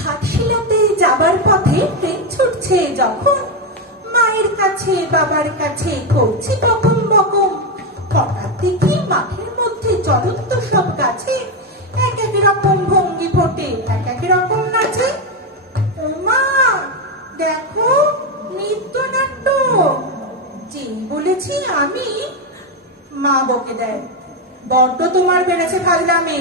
ঘাটশিলাতে যাবার পথে ট্রেন ছুটছে যখন, মায়ের কাছে বাবার কাছে করছি বকম বকম। হঠাৎ দেখি মাঠের মধ্যে চলন্ত সব গাছে এক এক রকম ভঙ্গি ফোটে, এক এক রকম নাচে। মা দেখো, নৃত্যনাট্য। যেই বলেছি আমি, মা বকে দেয়, বড্ড তোমার বেড়েছে ফাজলামি।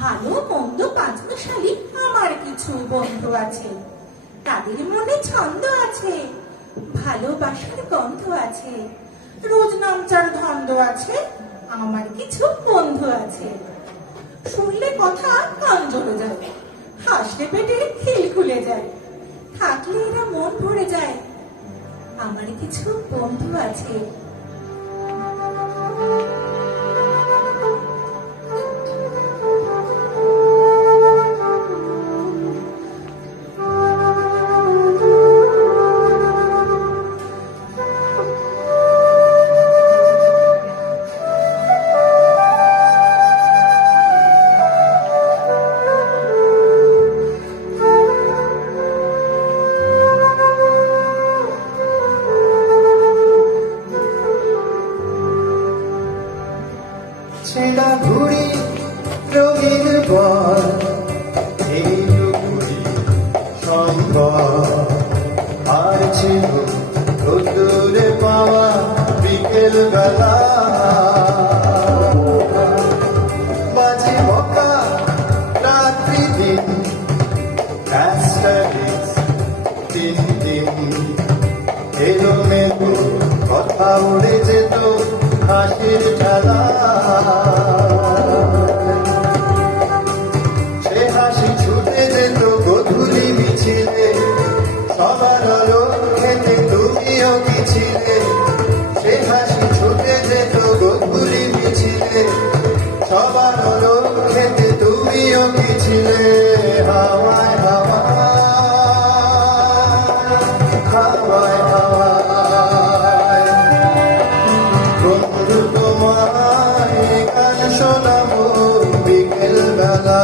ভালো মন্দ পাঁচমিশালি আমার কিছু বন্ধু আছে, তাদের মনে ছন্দ আছে, ভালোবাসার গন্ধ আছে, রোজ নামচার ধন্দ আছে। আমার কিছু বন্ধু আছে, শুনলে কথা কান জ্বলে যায়, হাসলে পেটে খিল খুলে যায়, থাকলে এরা মন ভরে যায়। আমার কিছু বন্ধু আছে। ছেঁড়া ঘুড়ি রঙিন বল, এইটুকুই সম্ভব। আর ছিল রোদ্দুরে পাওয়া বিকেল বেলা, মাঝে বকা রাত্রি দিন, দিন দিন এলোমেলো কথা উড়ে যেত হাসির ঠেলা। সে হাসি ছুটে যেত গধূলি মিছিলে, সবার আলো খেতে তুমিও কি ছিলে। সে হাসি ছুটে যেত গধূলি মিছিলে, সবার আলো খেতে তুমিও কি ছিলে। হাওয়ায় হাওয়ায় হাওয়ায় হাওয়ায় বন্ধু তোমায় গান শোনাবো বিকেল বেলা।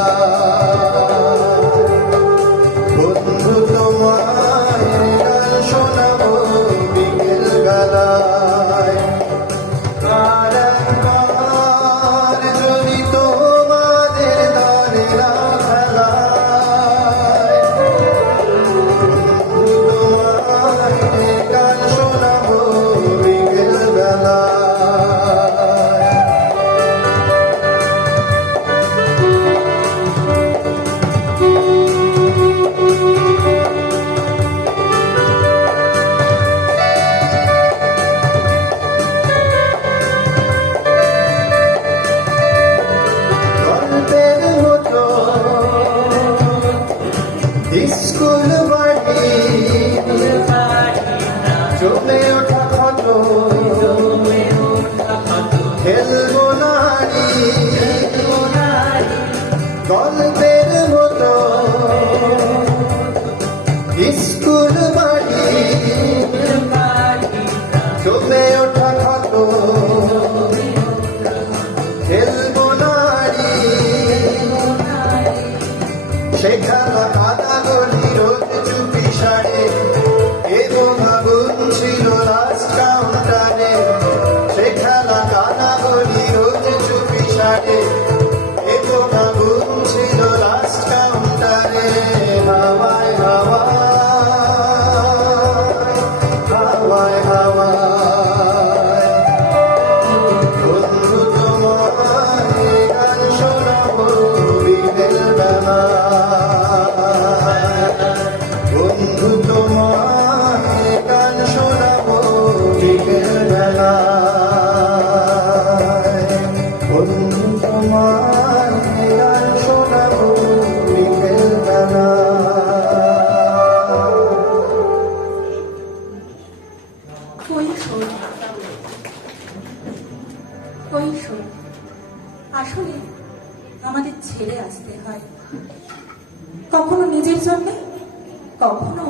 বন্ধু তোমায় গান শোনাবো বিকেল বেলায়। আর একবার যদি তোমাদের দলে না খেলায়, বন্ধু তোমায় গান শোনাবো বিকেল বেলায়। গল্পের মতো স্কুল বাড়ি, জমে ওঠা ক্ষত, খেলবো নারী। গল্পের মতো স্কুল বাড়ি, জমে ওঠা ক্ষত, খেলবো নারী। সে খেলা কাদা গলি রোজ চুপি সারে, এবং আগুন ছিল লাস্ট কাউন্টারে। সে খেলা কাদা গলি রোজ চুপি সারে, এবং আগুন ছিল লাস্ট কাউন্টারে। হাওয়ায় হাওয়ায়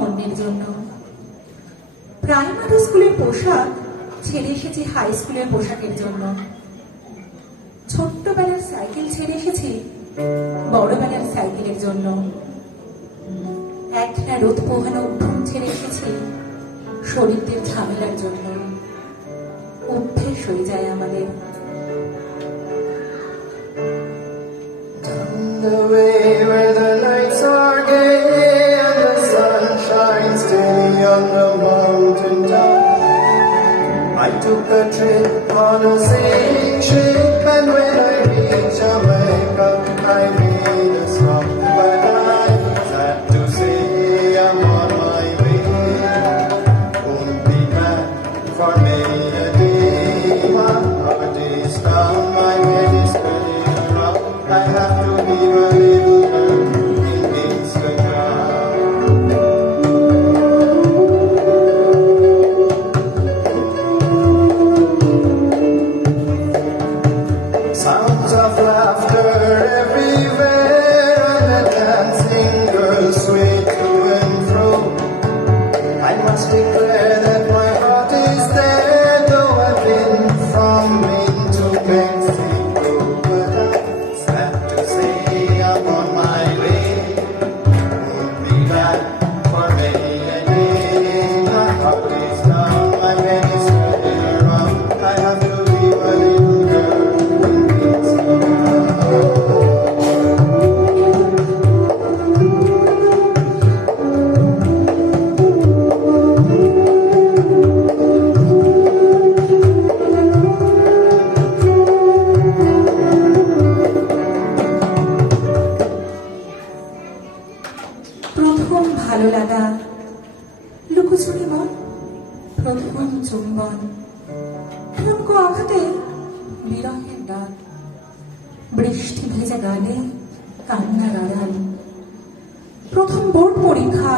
অন্যের জন্য। প্রাইমারি স্কুলের পোশাক ছেড়ে এসেছি হাই স্কুলের পোশাকের জন্য। ছোট্টবেলার সাইকেল ছেড়ে এসেছি বড়বেলার সাইকেলের জন্য। একলা রোদ পোহানো উঠোন ছেড়ে এসেছি শরীরদের ঝামেলার জন্য। অভ্যেস হয়ে যায় আমাদের। Down the way where the nights are gay and the sun shines steady on the mountain top, I took a trip on a sailing ship, and when I reached Jamaica, I made a stop. But I'm sad to say I'm on my way. Won't be back for many a day. My heart is down, my head is spinning around. I have to leave a little girl against the ground. Sounds of laughter everywhere, and the dancing girls sway to and fro. I must declare that my heart is there, though I've been from Maine to Mexico. But I'm sad to say I'm on my way. Won't be back for many a day. My heart is down, my head is spinning around. I have to leave a little girl in Mexico. প্রথম ভালো লাগা, লুকোচুরি মন, প্রথম চুম্বন, ঠুনকো আঘাতে বিরহের ডাক, বৃষ্টি ভেজা গালে কান্নার আড়াল, প্রথম বোর্ড পরীক্ষা,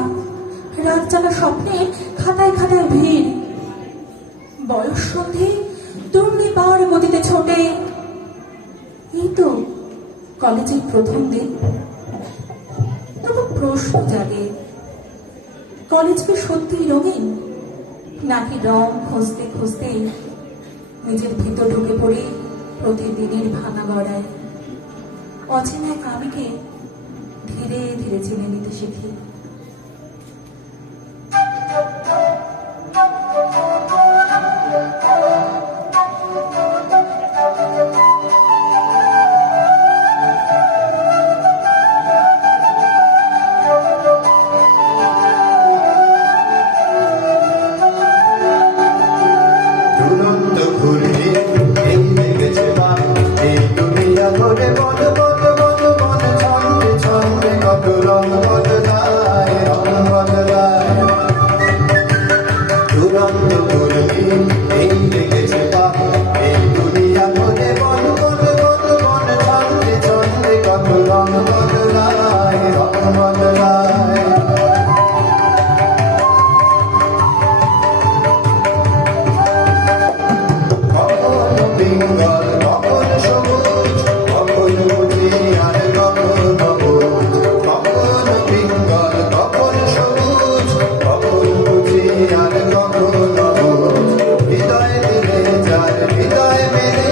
রাত জাগা স্বপ্নে খাতায় খাতায় ভিড়, বয়স সন্ধে তরুণী পার গতিতে ছোটে। এই তো কলেজের প্রথম দিন। তবু প্রশ্ন জাগে, কলেজ কি সত্যি রঙিন, নাকি রং খুঁজতে খুঁজতে নিজের ভিতর ঢুকে পড়ে প্রতিদিনের ভাঙা গড়ায়। অচেনা এক আমিকে ধীরে ধীরে চিনে নিতে শিখি। দুরন্ত ঘুরলি এই লেগেছে বান, এই দুনিয়া ধরে বল বল বল বল, ছন্দে ছন্দে কত রং বদলায়, রং বদলায়। দুরন্ত ঘুরলি এই লেগেছে বান, এই দুনিয়া ধরে বল বল বল বল, ছন্দে ছন্দে কত রং বদলায়, রং বদলায়। কখনো পিঙ্গল, কখনো সবুজ, কখনো বুঝি আর কখনো অবুঝ। কখনো পিঙ্গল, কখনো সবুজ, কখনো বুঝি আর কখনো অবুঝ। হৃদয় দিলে যার হৃদয় মেলে,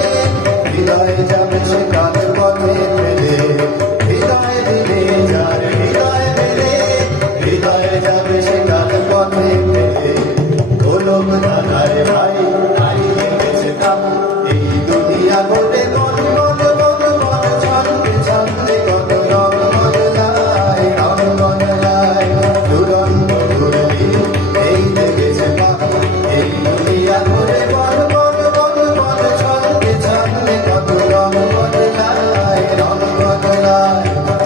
হৃদয় যাবে সে কাল পথে ফেলে। হৃদয় দিলে যার হৃদয় মেলে, হৃদয় যাবে সে কাল পথে ফেলে। গোলক দাদারে ভাই, ভাই গেছে কাম, এই দুনিয়া বলে বল বল বল বল, ছন্দে ছন্দে কত রং বদলায়, রং বদলায়। দুরন্ত ঘুরলি এই লেগেছে কাম, এই দুনিয়া বলে বল বল বল বল, ছন্দে ছন্দে কত রং বদলায়, রং বদলায়,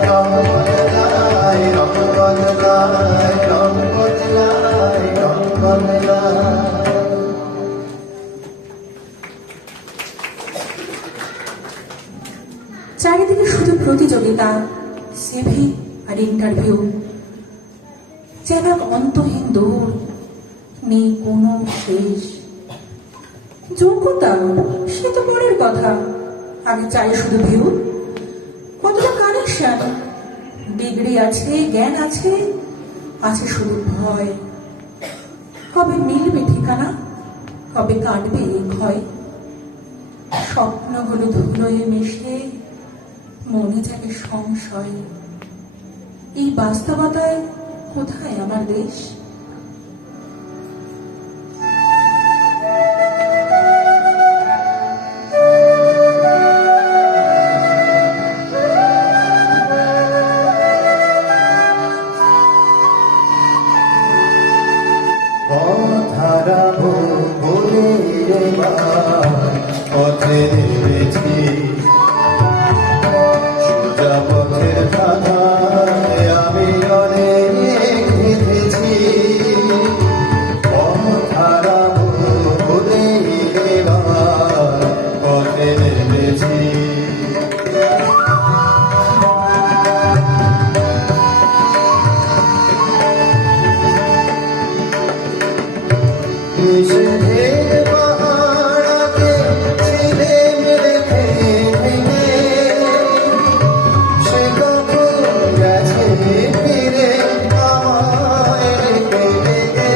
রং বদলায়, রং বদলায়, রং বদলায়, রং বদলায়। চারিদিকে শুধু প্রতিযোগিতা, সিভি আর ইন্টারভিউ, যেন এক অন্তহীন দৌড়, নেই কোনো শেষ। যোগ্যতা সে তো পরের কথা, আগে চাই শুধু ভিউ। কতটা কানেকশন, ডিগ্রি আছে, জ্ঞান আছে, আছে শুধু ভয়। কবে মিলবে ঠিকানা, কবে কাটবে এই ক্ষয়? স্বপ্নগুলো ধুলোয় মিশে মনে যাবে সংশয়। এই বাস্তবতায় কোথায় আমার দেশ? হারাবো বলে এবার পথে নেমেছি, সোজা পথের ধাঁধায় আমি অনেক হেঁটেছি। পথ হারাবো বলে এবার পথে নেমেছি। নিষেধের পাহাড়াতে ছিলে মেরেছে ভেঙে, সে কখন গেছে ফিরে আমায় রেখে রেখে।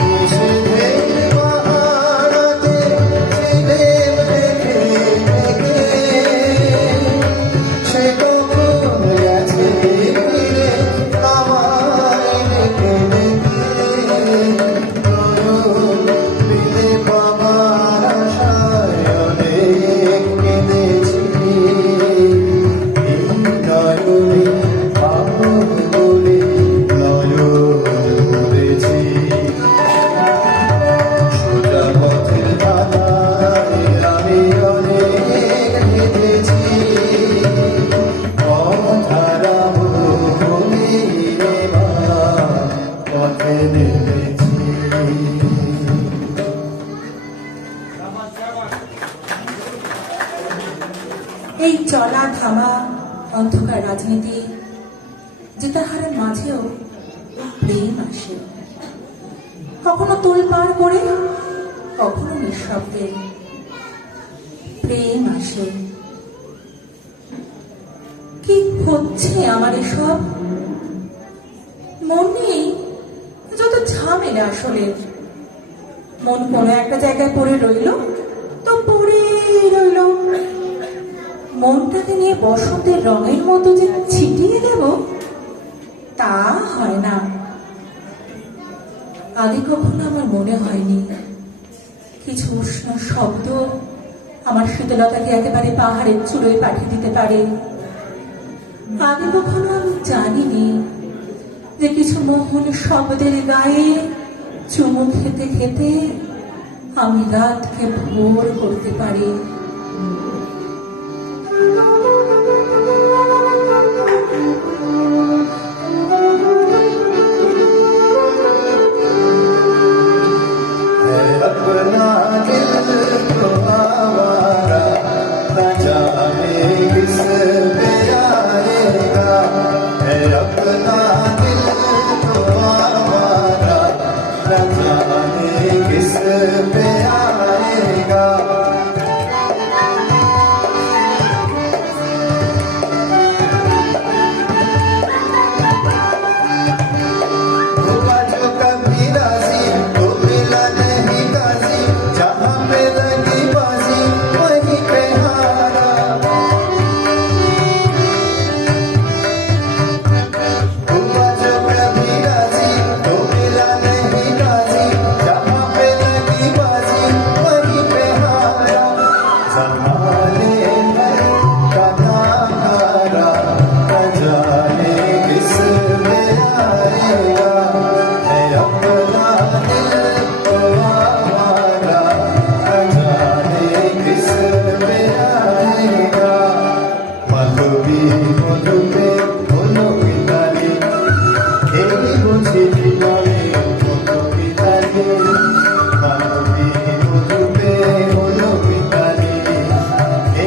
নিষেধের পাহাড়াতে ছিলে মেরেছে ভেঙে, সে কখন গেছে এই চলা থামা অন্ধকার রাজনীতি, যে তাহার মাঝেও প্রেম আসে, কখনো তোলপাড় করে, কখনো নিঃশব্দে প্রেম আসে। কি হচ্ছে আমার এসব? মন নেই, যত ঝামেলা আসলে। মন কোনো একটা জায়গায় পড়ে রইল তো পড়েই রইল। মনটাকে নিয়ে বসন্তের রঙের মতো যে ছিটিয়ে দেব, তা হয় না। আগে কখনো আমার মনে হয়নি কিছু উষ্ণ শব্দ আমার শীতলতাকে একেবারে পাহাড়ের চূড়োয় পাঠিয়ে দিতে পারে। আগে কখনো আমি জানিনি যে কিছু মোহন শব্দের গায়ে চুমু খেতে খেতে আমি রাতকে ভোর করতে পারি। अपना दिल तो आवारा न जाने किस पे आएगा, है अपना दिल तो आवारा न जाने किस पे आएगा। हुआ जो कभी राजी तो मिला नहीं काजी, जहाँ पे लगी बाजी वहीं पे हारा। हुआ जो कभी राजी तो मिला नहीं काजी, जहाँ पे लगी बाजी वहीं पे हारा। संभाले भर का नारा न जाने किस में आएगा, है अपना दिल तो आवारा न जाने किस में आएगा। মাধবী মধুপে হলো পিতালি, এই বুঝি জীবনে মতো পিতালি। মাধবী মধুপে হলো পিতালি,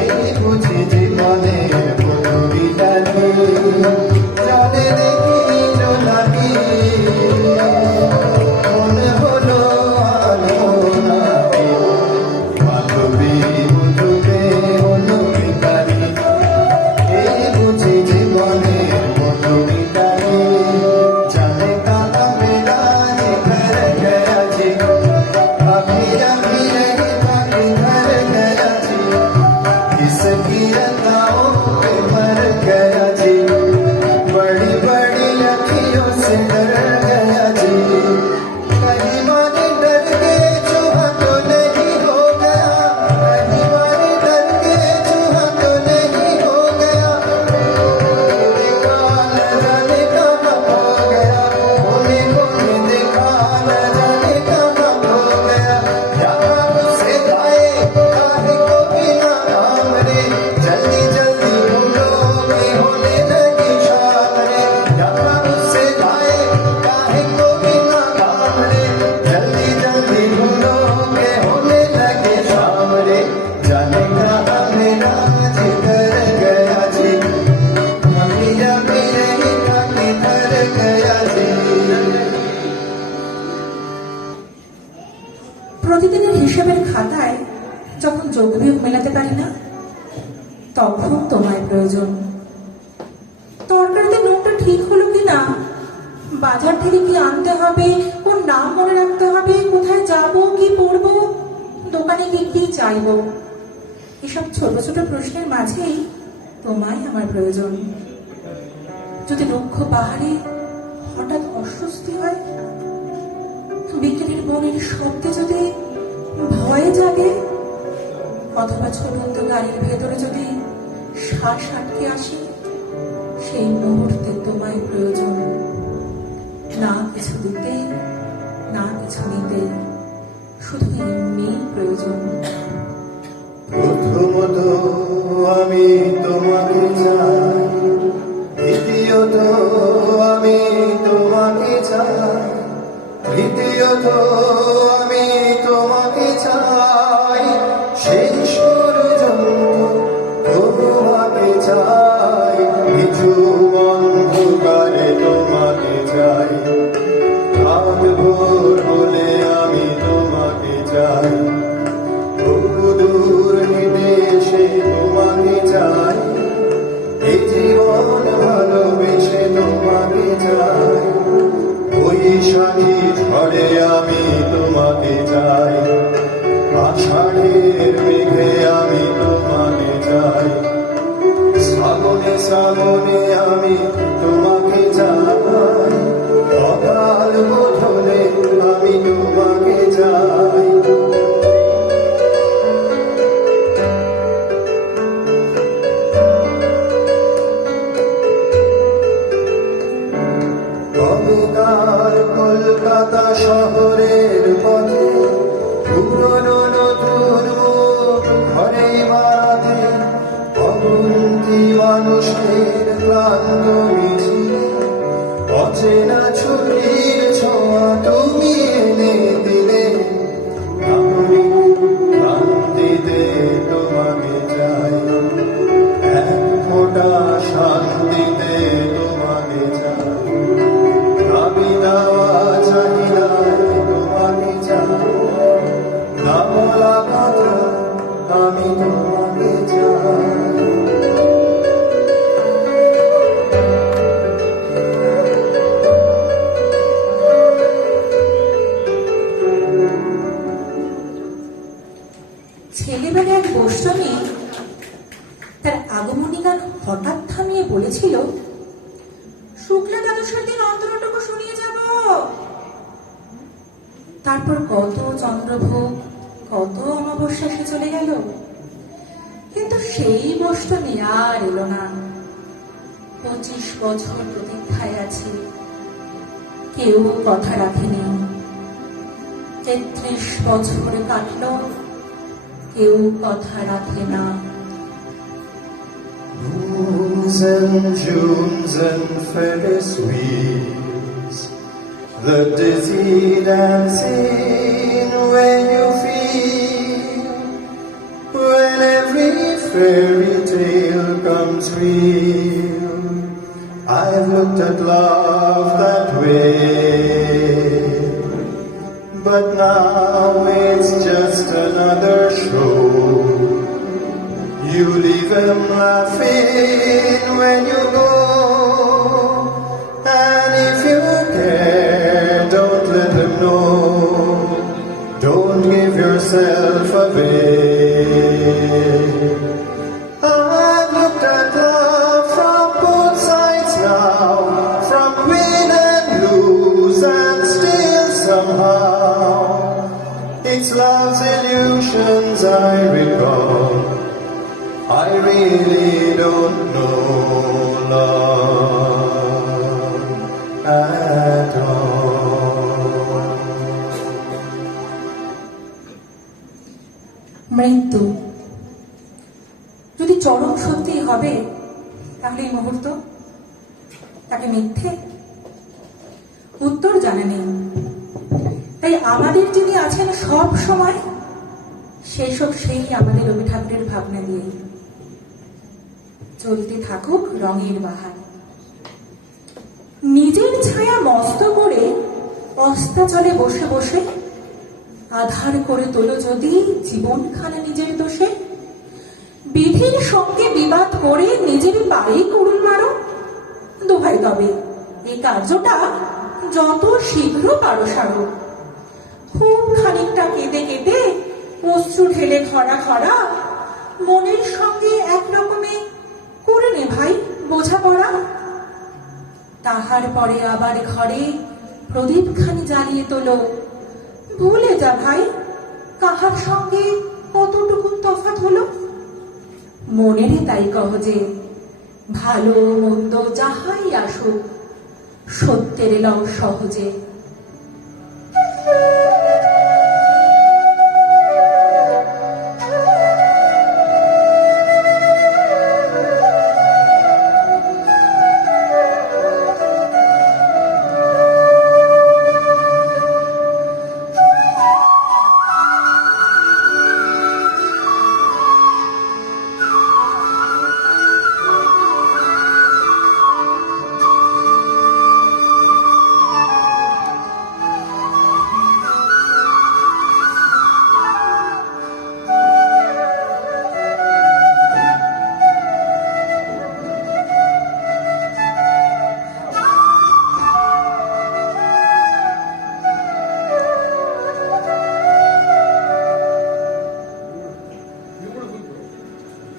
এই বুঝি জীবনে মতো পিতালি। জলে দেখি জোনাকি মনে হলো আলো নাকি, মাধবী মধুপে হলো পিতালি, তখন তোমায় প্রয়োজন। তরকারিতে নুনটা ঠিক হলো কিনা, বাজার থেকে কি আনতে হবে, কোন নাম মনে রাখতে হবে, কোথায় যাব, কি পরবো, দোকানে গিয়ে কি চাইবো, এসব ছোট ছোট প্রশ্নের মাঝেই তোমায় আমার প্রয়োজন। যদি রুক্ষ পাহাড়ে হঠাৎ অস্বস্তি হয়, বিকেলের বনের শব্দে যদি ভয় জাগে, অথবা ছোটন্ত গাড়ির ভেতরে যদি শ্বাস আটকে আসে, সেই মুহূর্তে তোমায় প্রয়োজন। না কিছু দিতে, না কিছু নিতে, শুধু এমনি প্রয়োজন। প্রথমত আমি তোমাকে চাই, দ্বিতীয়ত আমি তোমাকে চাই, তৃতীয়ত আমি তোমাকে চাই, শেষ পর্যন্ত তোমাকে চাই, কিছু অন্ধকারে তোমাকে চাই, রাত ভোর হলে আমি তোমাকে চাই, দূর নিদেশে তোমাকে চাই, এই জীবন ভালোবেসে তোমাকে চাই, বৈশাখী ঝড়ে আমি তোমাকে চাই, আষাঢ়ের মেঘে আমি তোমাকে চাই, শ্রাবণে শ্রাবণে আমি তোমাকে চাই, অকাল বোধনে আমি তোমাকে চাই। কবেকার কলকাতা শহরের পথে পুরনো নতুন মুখ ঘরে মারাতে, অগুন্তি মানুষের ক্লান্ত মিছিলে, অচেনা ছুটির ছোঁয়া তুমি এনে দিলে, আমি ক্লান্তিতে তোমাকে চাই, এক ফোঁটা শান্তিতে তোমাকে চাই, আমি দেওয়া চাহিদায় তোমাকে চাই, না বলা কথা আমি তোমাকে চাই। ছেলেবেলা এক গোস্বামী তার আগমনী গান হঠাৎ থামিয়ে বলেছিল, শুক্লা দ্বাদশের দিন অন্তরটুকু শুনিয়ে যাব। তারপর কত চন্দ্রভোগ, কত অমাবস্যা এসে চলে গেল, কিন্তু সেই গোস্বামী আর এলো না। 25 বছর প্রতীক্ষায় আছি, কেউ কথা রাখেনি। 33 বছর কাটলো, কেউ কথা রাখে না। Moons and Junes and Ferris wheels, the dizzy dancing when you feel, when every fairy tale comes real. I've looked at love that way, but now it's just another show. You leave them laughing when you go, and if you care, don't let them know. Don't give yourself away. I've looked at love from both sides now, from win and lose, and still somehow it's love's illusions I recall. I really don't know love at all. মৃত্যু যদি চরম সত্যি হবে, তাহলে এই মুহূর্ত তাকে মিথ্যে? উত্তর জানা নেই। তাই আমাদের যিনি আছেন সব সময়, সেই আমাদের রবি ঠাকুরের ভাবনা দিয়ে চলতে থাকুক রঙের বাহার। নিজের ছায়া মস্ত করে অস্তাচলে বসে বসে আধার করে তোলো যদি জীবনখানা নিজের দোষে, বিধির সঙ্গে বিবাদ করে নিজের বাড়ি কুড়ুল মারো। দোহাই তবে এই কার্যটা যত শীঘ্র পারো সারো। খুব খানিকটা কেঁদে কেটে অশ্রু ঢেলে খরা খরা মনের সঙ্গে একরকমে করে নে ভাই বোঝাপড়া। তাহার পরে আবার ঘরে প্রদীপ খানি জ্বালিয়ে তোলো। ভুলে যা ভাই কাহার সঙ্গে কতটুকু তফাৎ হলো। মনেরে তাই কহ যে ভালো মন্দ যাহাই আসুক সত্যের লও সহজে।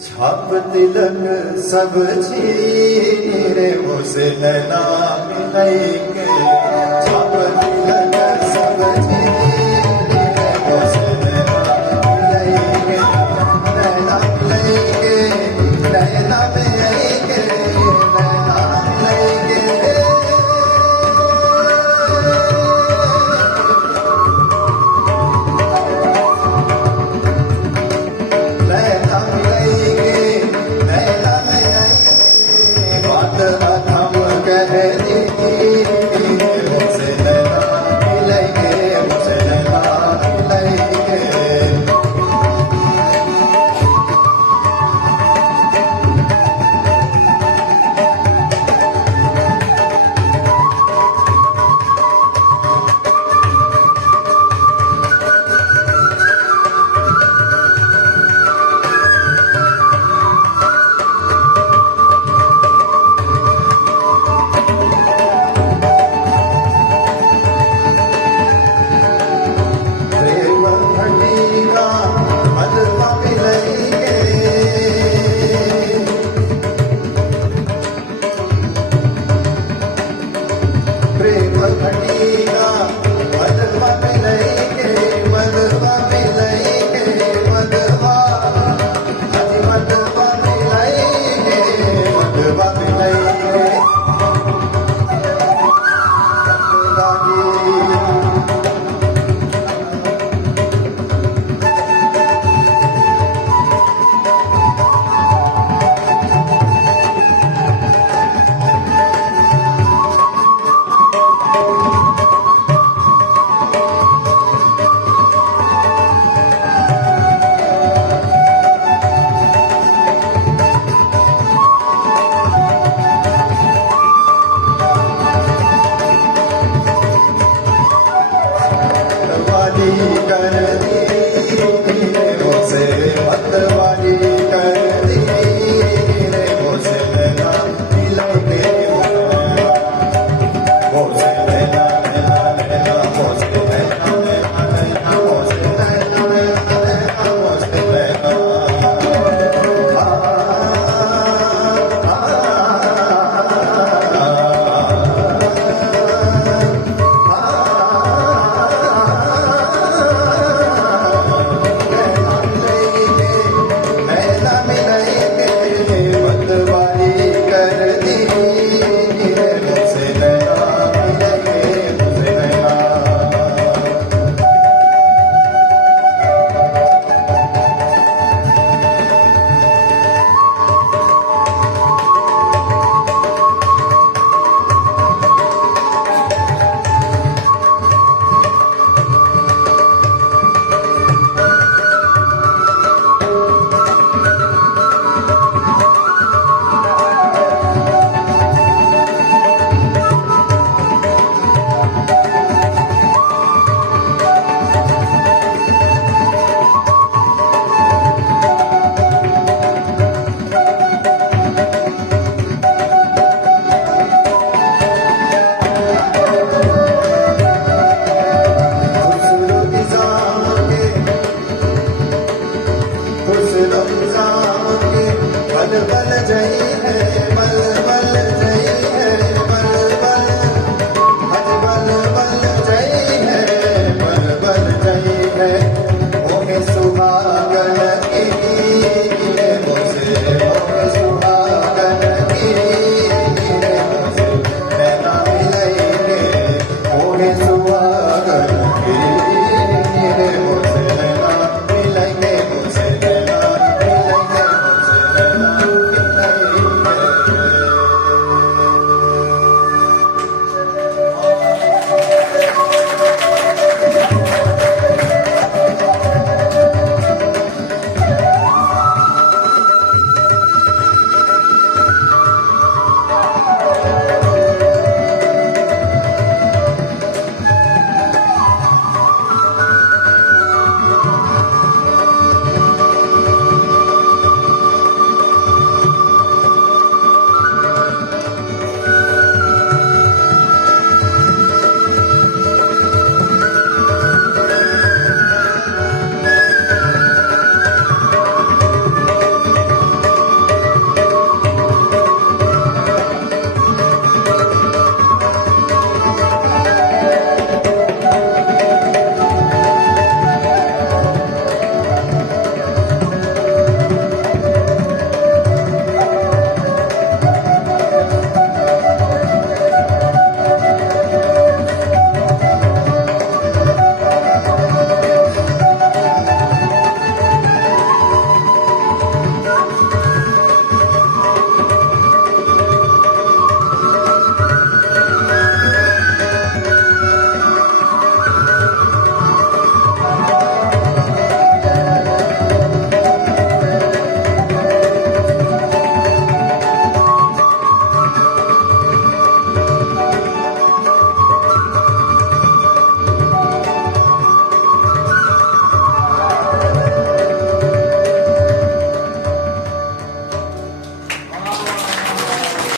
छाप तिलक सब छीन रे हुस्न नाम लैके